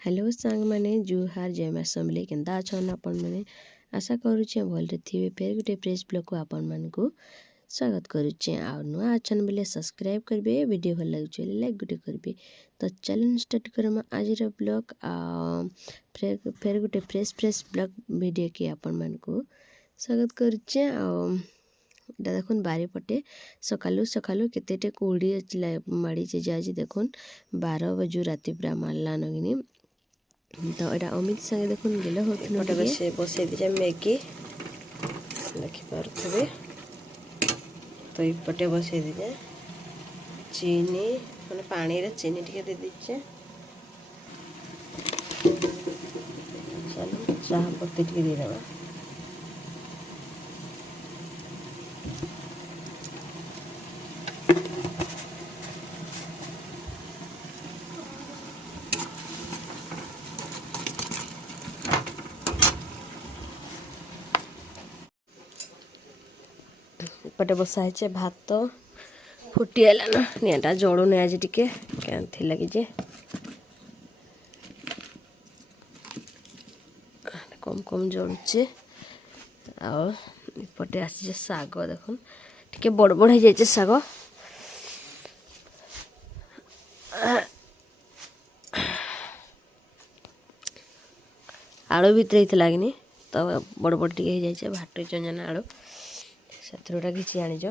Hello सांग मैंने जुहार जय मां समले केन्ता अछन आपण मैंने आशा करुचे भलरे थिबे। फेर गुटे फ्रेश ब्लॉग को आपण मानकु स्वागत करुचे। आ नुआ अछन बेले सब्सक्राइब करबे, वीडियो भल लागुचे लाइक गुटे करबे। तो चलन स्टार्ट करम आज रो ब्लॉग। फेर गुटे फ्रेश ब्लॉग वीडियो के आपण मानकु स्वागत करुचे। एटा देखुन बारी पटे सकालू सकालू केतेटे कोड़ी माड़ी जाजी देखुन 12 बजू राति पूरा मारला नगिनी। तो एटा अमित संगे देखुन गेले होत बसे दिजे मैगी देखि पारथबे। तो ई पटे बसे दिजे चीनी माने पानी रे चीनी टिके दे दिचे। चलो चाह पत्ती टिके दे देबा। पटे बसा है भात तो फुटी आला ना नियाटा जड़ू नहीं आज टिके क्या लगी जे कम कम जड़ुचे। पटे आसी साग देखुन टिके बड़ बड़ हो जाए साग। आलू भीतर लगे तो बड़ बड़ टिके हो जाए भाट चंजना आलू से घिची आनीज।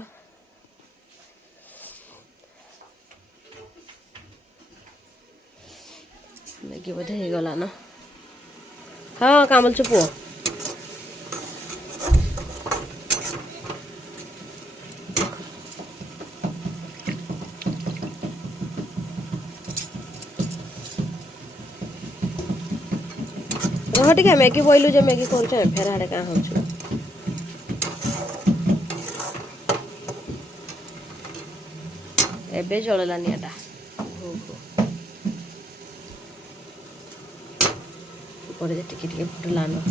मैगी बोधे हो गला ना। हाँ काम बोलछ पुओ रह टिके मैगी बोइलु जे मैगी कर फेर हाड़े क्या हो एबे जळला नियाटा पड़े टिके टिके फुटलान।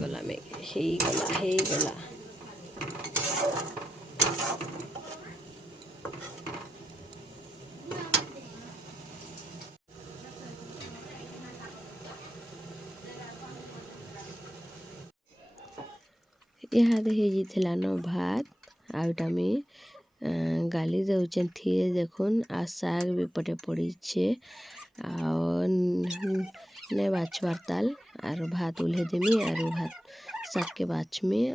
गला मैगी गला इहादे हे न भात आउटा में गाली दउचन थी देखुन आ साग भी पटे पड़ी छे ने बाछवार ताल आर भात उल्हे देमी आर भात साग के बाछ में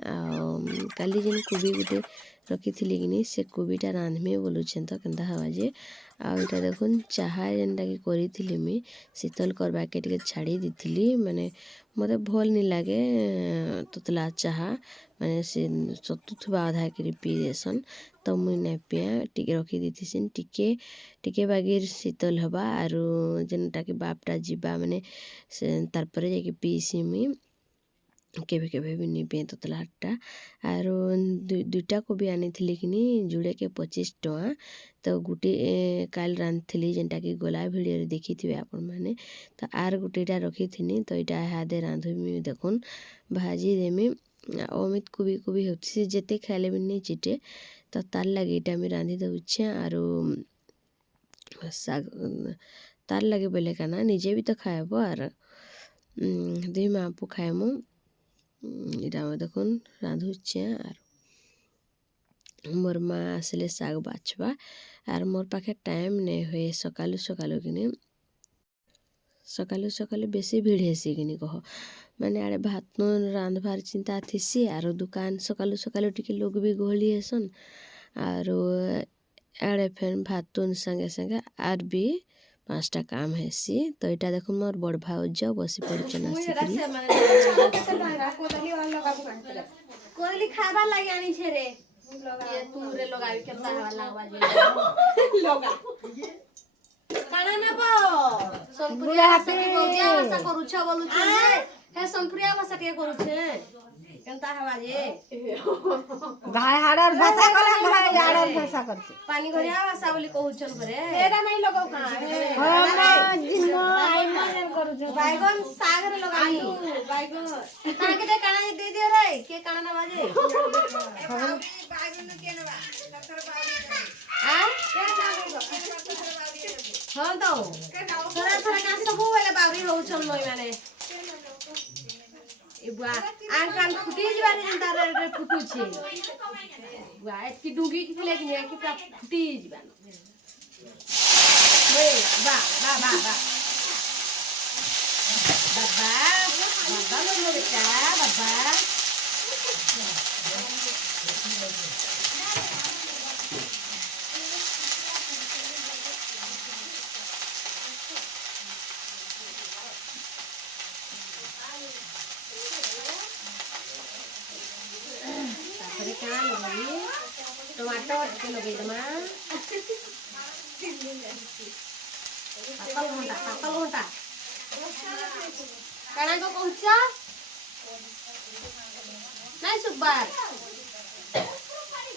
काली जेन कोबी गुटे रखी थी कि से कोबीटा रांधमी बोलुछें तो केन्ता हवा जे आटा देखुन चाहा जेनटा कि करी मी शीतल करवा के टिके छाड़ी दी माने मते भल नहीं लगे ततला चाहा माने से सतुथुबा आधा करी पी देसन। तो मुई नहीं पिया टिके रखी दी टिके बागिर शीतल हवा आरु जेनटा कि बापटा जीवा माने तार परे जाके पीसी मी केबे केबे भी नहीं पिए ततलाटा आरो दुईटा कोबी आनी थी कि जुड़े के 25 टଙ୍କା। तो गुटे काल रांधली जेनटा कि गला भिडियो देखी थे आपण मैंने। तो आर गुटेटा रखी थी तो यहाँ हादे रांधमी देखुन भाजी देमी। अमित कोबी होती जेते खाइले भी नहीं चिटे तो तार लगे इटा में रांधि दउछे आरो साग तार लगे बोले काना निजे भी तो खाएब आर दुई मापू खाएमु इटा में देखुन रांधुचे। आर मोर माँ आसले साग बाछवा आर मोर पाखे टाइम नहीं हुए सकालू सकालू कि सकालू बेसी भीड़ हेसी कि कह माने आड़े भात रांधबार चिंता थीसी आरो दुकान सकालू टिके लोग भी गहली हेसन आरो आड़े फेर भात संगे संगे आर भी 5टा काम हेसी। तो यहाँ देखो मोर बड़ भाउज बसी पड़े କାଣା ନେବ ସମ୍ପ୍ରିୟା ଭାଷା ଟିକେ ଗୌଜିଆ ଭାଷା କରୁଛ ବୋଲୁଛ ହେ ସମ୍ପ୍ରିୟା ଭାଷା ଟିକେ କରୁଛେ କେନ୍ତା ହେବା ଯେ ଭାଇ ହାଡର ଭାଷା କଲା ଭାଇ ହାଡର ଭାଷା କରছে ପାନି ଘରିଆ ଭାଷା ବୋଲି କହୁଛନ୍ ପରେ ଏଟା ନାଇଁ ଲଗାଉ କାଣା ଜିନ ଆଇମା ଯେନ୍ କରୁଛ ବାଇଗଣ ଶାଗରେ ଲଗାଇ ବାଇଗଣ ତାକେ ଦେ କାଣା ଦେଇ ଦିଅ ରେ କିଏ କାଣା ନବା ଯେ ବାଇଗଣ କିଏ ନବା ଡକ୍ଟର ବାଉରି ହଁ ତ ଥରେ ଥରେ କାଁ ସବୁବେଳେ ବାଉରି ହଉଛନ୍ ନଇ ମାନେ बुआ आन कान फुटी जिबारे जेंता रे फुटुछे बुआ एतकी डुंगी थिले कि ने कि पूरा फुटी जिबा ओए बा बा बा बा बाबा बाबा लो बेटा बाबा टमाटर के लगे दमा पातल घंटा काना को पहुंचा नहीं सुबार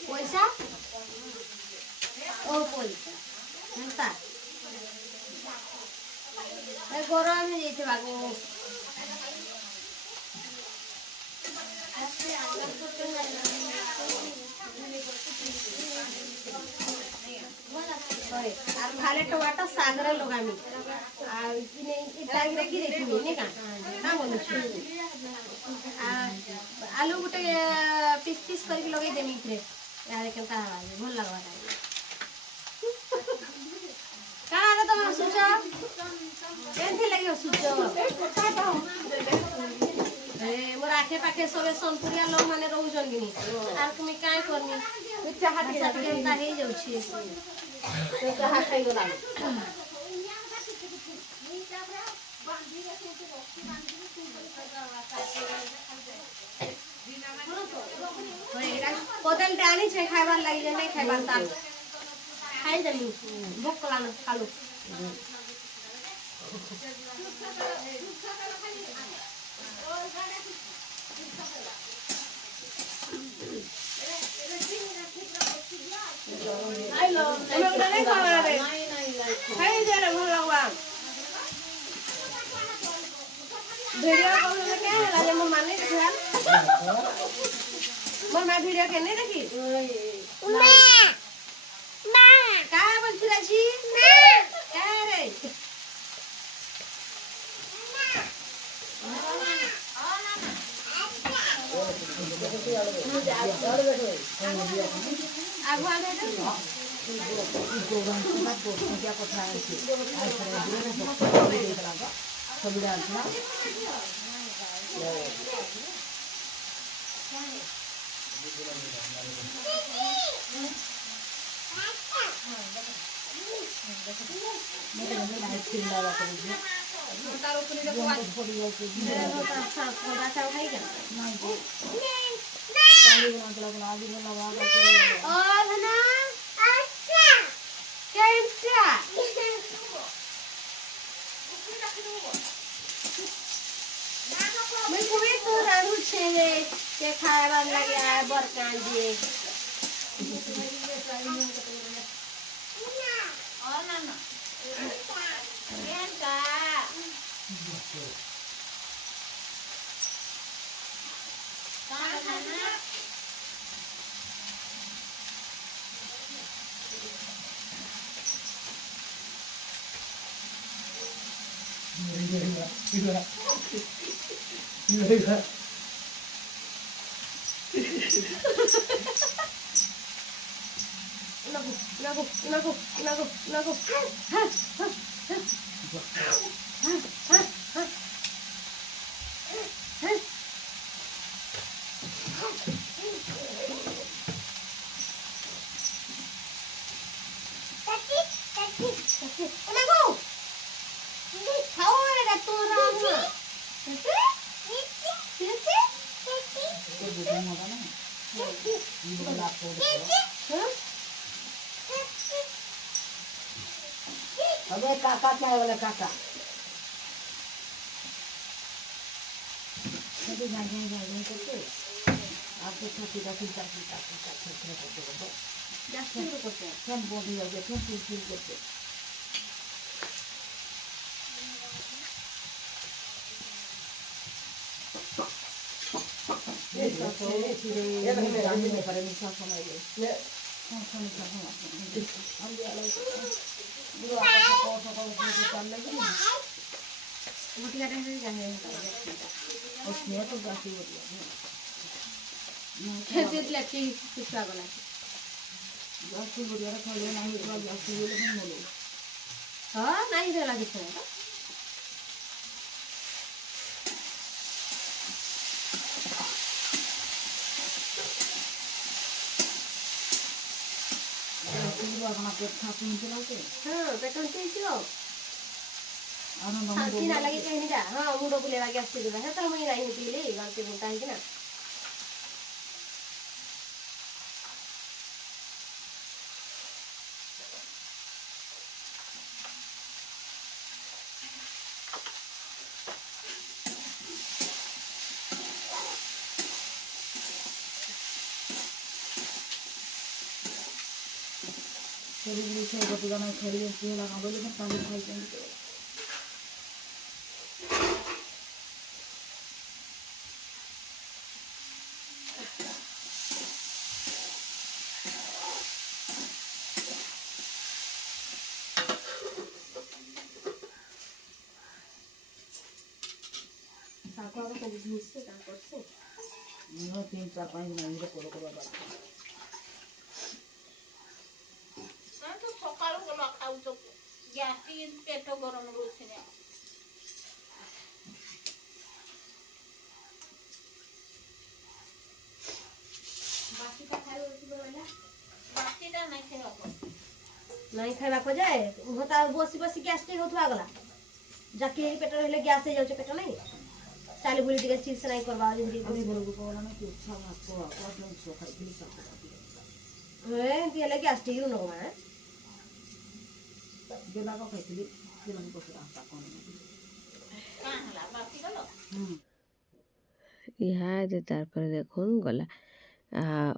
पैसा ओ पैसा घंटा ए गरम हे जेते बागो আর খালে টমাটো সাগরে লগামি আর ইনে ইটাগরে কি দেখিবি নে কা না বলছু আলু গুটে পিস পিস করি লগাই দেমি ইতরে यार केनता ভাল লাগবা কানা রে তুমি সুচ কেনথি লাগিও সুচ ए मोर आखे पाखे सबे सोनपुरिया लोग माने रहउजन गिनी आर तुमी काय करनी चाहा केनता हे जाउ छी चाहा खाइ गला कोदल डानी छे खाइबार लागि जे नै खाइबार ता खाइ जमी भूख कला न खालु आइलो हम लोग नहीं खाना रे खाई जे रे भल लगवा वीडियो कॉल में क्या है लाजे mo माने ध्यान मोर मैं वीडियो के नहीं देखी मां मां का बोल छी राजी मां का रे आगु आने दे प्रोग्राम के बाद क्या कथा है आज रे सब डाल ना तारो पुनी को आज पड़ी है कि थोड़ा सा खाई क्या नहीं काली बना के लगा दी लगा के और ना अच्छा कैसा मैं कोई तो रानू छे के खायबा लगे आ बरकान जे और ना ना केनका Nago. अबे काका क्या बोले काका कभी जाए करके आपको छोटी का चिंता चिंता चिंता छोटे करते हो जास्ती में करते हैं सब बॉडी हो गया सब फुल करते ये तो जाने में पर निशा समय ले कौन निशा समय हम भी अलग बुरा को चल लगी मोटी का टाइम जाने उसने तो बाकी हो गया खेत लट्टी पिछला वाला जास्ती बुढ़िया खाली नहीं हुआ जास्ती बोले हम बोले हाँ नहीं दे लगी तो अपना पेट खा पी चलाते हाँ पेटन से चलो शांति ना लगे कहीं जा हाँ मुंडो बुलेवा गैस से है तो मैं नहीं होती ले गलती बोलता है कि ना खड़ी भी छै गोटी गाना खड़ी है लगा बोले ना पानी खाई के साको को कभी धूस से काम करसे नो 3-4-5 महीने कोलो कोलो बड़ा हां तो सकाळू गला खाऊ तो गॅस पेट गरम रोचे ने बाकी का खाऊ बोला बाकी ता नहीं खाइबा को जाए होता बसी बसी गैस टे होतवा गला जाके पेट रहले गैस से जाउचे पेट नहीं चाली बुली टिके चीज नहीं करबा जिंदगी अभी बोलो को ना कि अच्छा बात को कौन सो खाई के सब ए दिले गैस टे न है बेला को खाई के दिला को रास्ता कोन का हला बाकी गलो इहा तारपर देखुन गला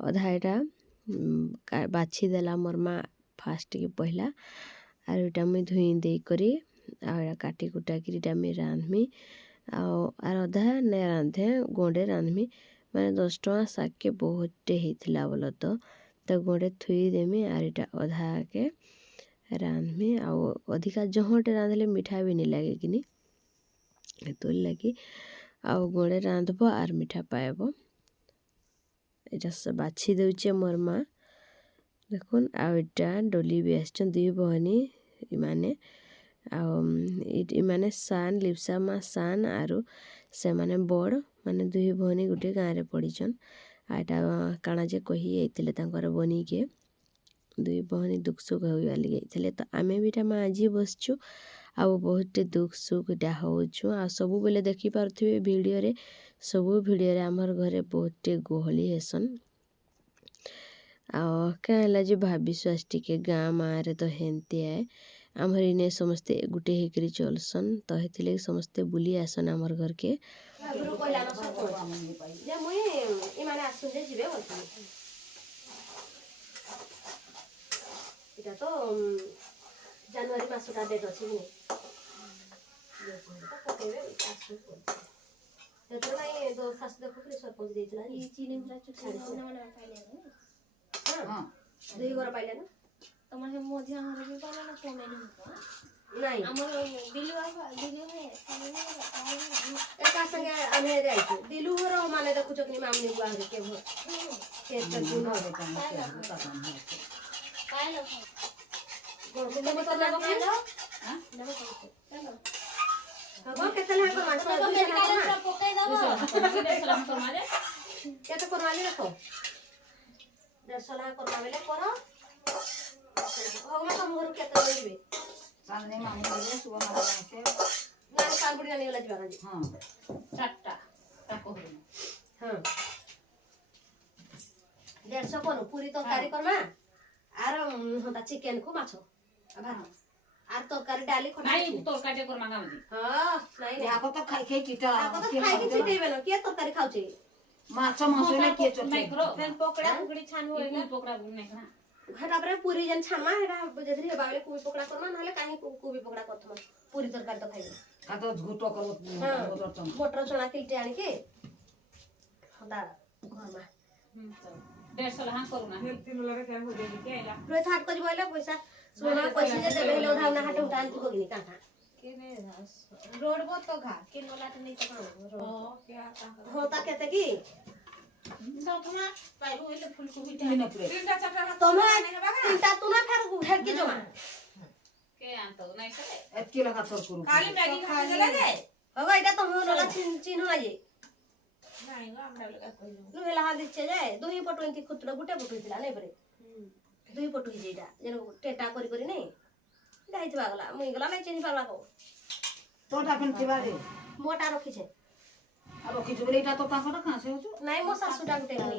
अधा एटा बाछी देला मोर माँ फास्ट के पहला आर इटा मुई धुई दे करी आ काटी कुटा करी इटा मुई रांधमी आर अधा नहीं रांधे गोंडे रांधमी माने 10 टଙ୍କା शाग के बहुते होता बोल तो गोंडे थुई देमी आर इटा अधा के रांधमी अधिका जहटे रांधले मीठा भी नहीं लगे कि तो लगी गोड़े रांधब आर मीठा पाएब इटा सब बाछी दौचे मोर माँ देखुन आटा डोली भी आसन 2 बहनी इमाने इमाने सान लिप्सा माँ सान आरु से माने बड़ माने 2 बहनी गोटे गाँव रे पड़ीछन आटा काना जे कही जाइए बनी के 2 बहनी दुख सुख होइबाली जाइए तो आमे भी माँ आज बसचु आ बहुत दुख सुख इटा होचु आ सबु बेले देखि पारथिबे वीडियो रे सबु वीडियो रे हमर घरे बहुत गहली हेसन क्या जे भाभी स्वास टिके गाँ माँ रे तो हेंती है आमर इने समस्ते गुटे हेकरी चलसन तो हेतिले समस्ते बुली आसन आमर घर के गुरु कहला न सतो जे मुई इमाने आसु जे जिबे बोलती इटा तो जनवरी मासटा डेट अछि नि ये तो पकेबे आसु तो नहीं दो सास देखो कि सरपंच देइतला ई चीनी हमरा चुछाड़ी से ना पाइले हां 2 घर पाइले ना तमर हे मोधिया हर भी पाला ना कोमे नहीं हमर दिलु है एका संगे आमे जाइछु दिलु घर माने देखु चकनी मामनी बुआ रे के भो खेत गुण हो पाइलो गोर में तो लगा पाइलो हां लगा पाइलो हां केते ले को माछ तो मेडिकल पकाई दबो सलाम तो मारे केते करवाली रखो 150 लाख करवाले करो होगा तुम घर केते लेबे सामने मामी बोले सुबह मारा से ना साल बुढ़िया निकला जवाना जी हां चारटा ताको हां 150 कोन पूरी तो कारी करमा आर होता चिकन को माछो भात আর তরকারি ডালি খটা নাই তরকারি কর মাঙ্গা মজি হ্যাঁ নাই নাই আগে তো খাই খাই চিটা আগে তো খাইকি চিটেইবে না কে তরকারি খাউছে মাছ মাছ না কে চট নাই করো ফেন পকড়া পুকড়ি ছানু এই পকড়া গুন নাই না হেটা পরে পুরি যেন ছানমা হেটা যদি হেবা বেলে কুবি পকড়া করমা নাহলে কাহি কুবি পকড়া করতমা পুরি তরকারি তো খাইবে কা তো ঘুটো করব চট মটর চনা কিলটে আনিকে হদা ঘরমা 150 লাহান করু না রোহিত হাট করি বইলে পয়সা সোনা পয়সা যে দেবে হলে উঠাও না হাটে উঠা আনতে করিনি কাকা रोड बहुत तो घा के नोला तो नहीं तो हो होता कहते कि तुम्हारा पाइबो होले फूलकोबी तीन पुरे तुम्हें तीनटा तू ना फिर हेड के जमा के आंतो নাই সরে 1 किलो का तोर करू खाली मैगी खा गेला रे होगा এটা তুমি নলা চিহ্ন না যে नहीं गो हमरा लगा कहिलो নুহেলা হাল দিচ্ছে যে দুই পটু এন্তি খুতড়া গুটে গুটু দিলা নাই পরে দুই পটু হই যেটা যেন টেটা করি করি নাই যাইতবা গলা মুই গলা নাই চিনি পারবা কো তোটা পেন কিবা রে মোটা রখিছে আর কিছু বলে এটা তো টাকাটা কাছে হচ্ছে নাই মো শাশুড়া গুটে নি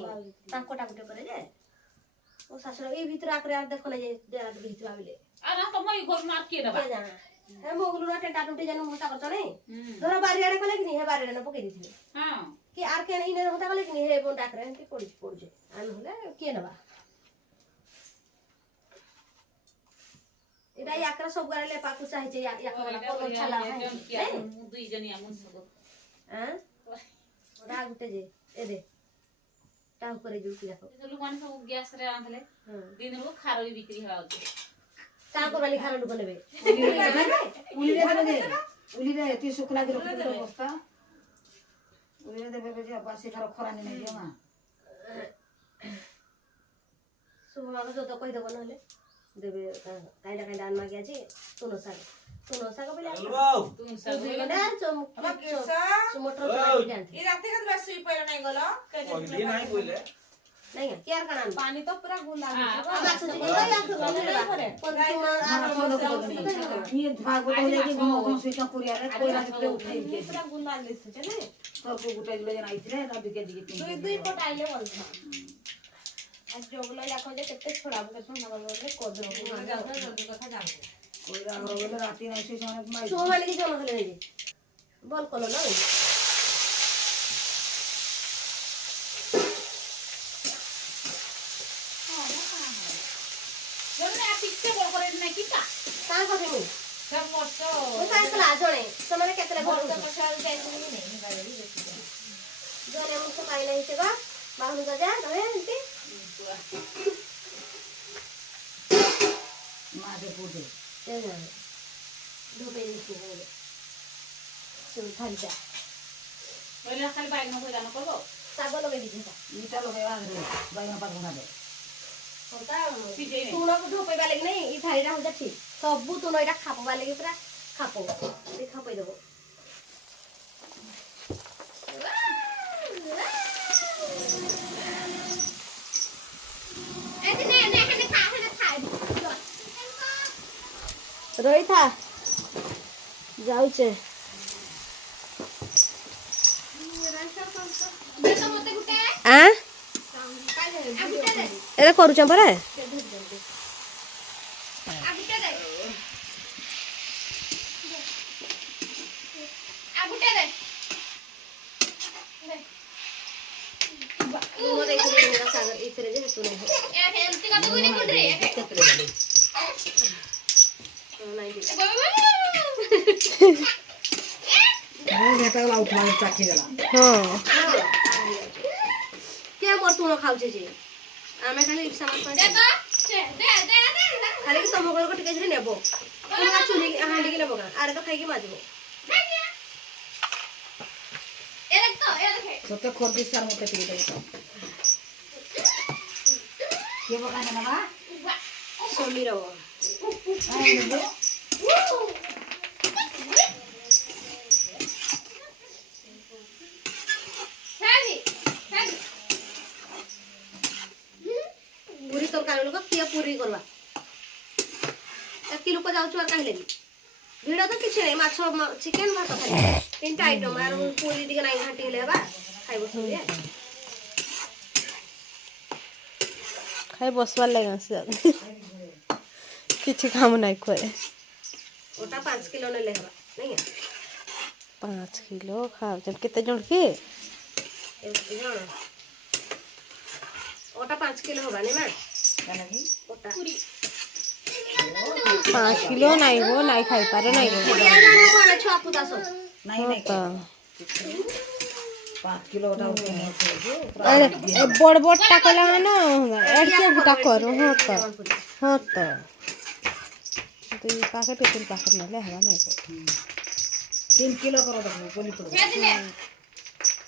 টাঙ্কটা গুটে করে যে ও শাশুড়া এই ভিতরে আকরে আর দেখো না যে দেরা ভিতরে আইলে আর তো মই ঘর মার কি দেবা কে জানা হে মোগুলো না টেটা টুটি যেন মোটা করতো নাই ধরো বাড়ি আড়ে কলে কি নি হে বাড়ি আড়ে না পকে দিছিলি হ্যাঁ কি আর কেন ইনে হতা কলে কি নি হে বোন ডাকরে কি পড়ছে আর হলে কে নেবা এটা ইয়াকরা সব গাড়িলে পাকু চাইছে ইয়াকরা কোন ছালা কি আর দুই জনি আমন সব হ্যাঁ ওরা গুটে যে এ দে টাউ করে জুতি রাখো লুকান সব গ্যাস রে আনলে দিন রো খারই বিক্রি হওয়া তা করবালি খানা ঢুকে নেবে উলিরে তুই শুকলা দিল অবস্থা উলিরে দেবে যে বাসি খারাপ খরানি নাই দিও না সুমাকে যত কই দেব নহলে দেবে কাইলা কাইলা আনমা গিয়াছি তুনো শাক বলে তুমি সব না চম আমার কেসা মটর চলা দিতে ई रात के बस सुई पड़े नहीं गलो पहिले नाही बोले নাই কি আর কানা पानी तो पूरा गुला আমার সুজি কই আছে বলে কোন তোমার ये भाग बोले कि गो गो सुइता पुरिया रे कोई रात पे उठाई के पूरा गुला लिस छे ने तो को गुटा दिले जन आइथिले ना बिके दिके दुई दुई पट आइले बोलथा आज जोगला लाखो जे केते छोड़ाबो के सोना बोले कोदरो जल्दी कथा जानो कोई रा बोले राती नाही से जाने माई সো মানে কি জমা হলে যে বল কলো না জনে আপিছে বড় করে নাই কি কা তা কথা নেই সব মস্ত ও কাই কলা জনে তোমারে কেতলা बहुत ঘর तो मसाला जाई नहीं गाड़ी देखी জনে মুখ পাইলা হিসেবা বাহুন গজা ধরে এন্তি माजे पुटे এই না ধোপে দিছি বলে সুন থালটা বলে খালি বাইক না কই জানো করব সাগো লগে দিছি इटा लोगे आ रे बाइना पाट बना दे কোনটা সিজে নেই তুনো ধোপে বালে নাই এই থাইরা হজা ঠিক সবু তুনো এটা খাপো বালে পুরা খাপো এই খাপই দেব রইথা যাউছে আ এটা করুছ পরে बेटा ला उठवा चाकी गला কে মোর তুনো খাউছে যে আমি খালি সামান পাই খালি কি তম করে টিকে ঝরে নেব তোমরা চুলি হাঁডি কি নেব আরে তো খাইকি মাজবো सत्य खोदी सार मते टिके दे तो के बका ना बा সমীর आई लो পুরি তরকারি লোক কিয়া পুরি করবা এক কিলো কো যাউছ আর কাহিলে ভিড় তো কিছু নাই মাছ চিকেন ভাত খালি তিনটা আইটেম আর পুরি দিকে নাই ঘাটি লেবা খাইবো সঙ্গে খাই বসবার লাগে আছে কিছু কাম নাই করে ओटा 5 किलो ने ले हवा नहीं 5 किलो खाऊ केते जण के है जण ओटा 5 किलो होगा नहीं मां क्या लगी ओटा 5 किलो नहीं वो नहीं खाई पारे नहीं कुड़िया जाने वाला छुआ पुता सब नहीं नहीं तो 5 किलो ওটা উঠে নিয়েছে अरे बड़ बड़टा कला ना एडके बुटा करू हां तो तो ये पैकेट 3 पैकेट ना ले हवा नहीं 3 किलो करो देखो बोली पड़ो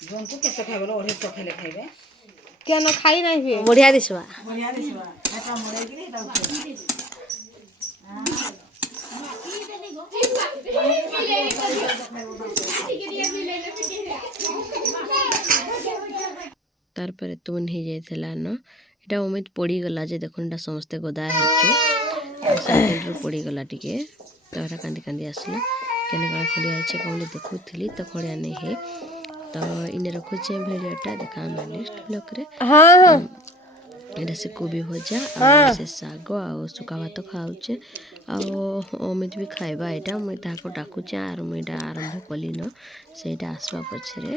जोन को कैसे खाइबो ओढ़े तो खाइले खाइबे क्या ना खाई नहीं हुए बढ़िया दिसवा बढ़िया दिसवा एटा मोड़े कि नहीं एटा तार पर तुन ही जाइला न एटा उम्मीद पड़ी गला जे देखन एटा समस्त गदा हेचु साइड रो पड़ी गला टिके तोरा कांदी कांदी आसला केने गला खड़ी आइछे कोले देखुथली तो खड़िया नहीं है तो इने रखुचे वीडियोटा देखा हम नेक्स्ट ब्लॉग रे हां एटा से कोबी भजा और से साग और सुका भात खाउचे और अमित भी खाइबा एटा मुई ताको डाकुचे आर मुई एटा आरंभ कली न सेटा आसवा पछरे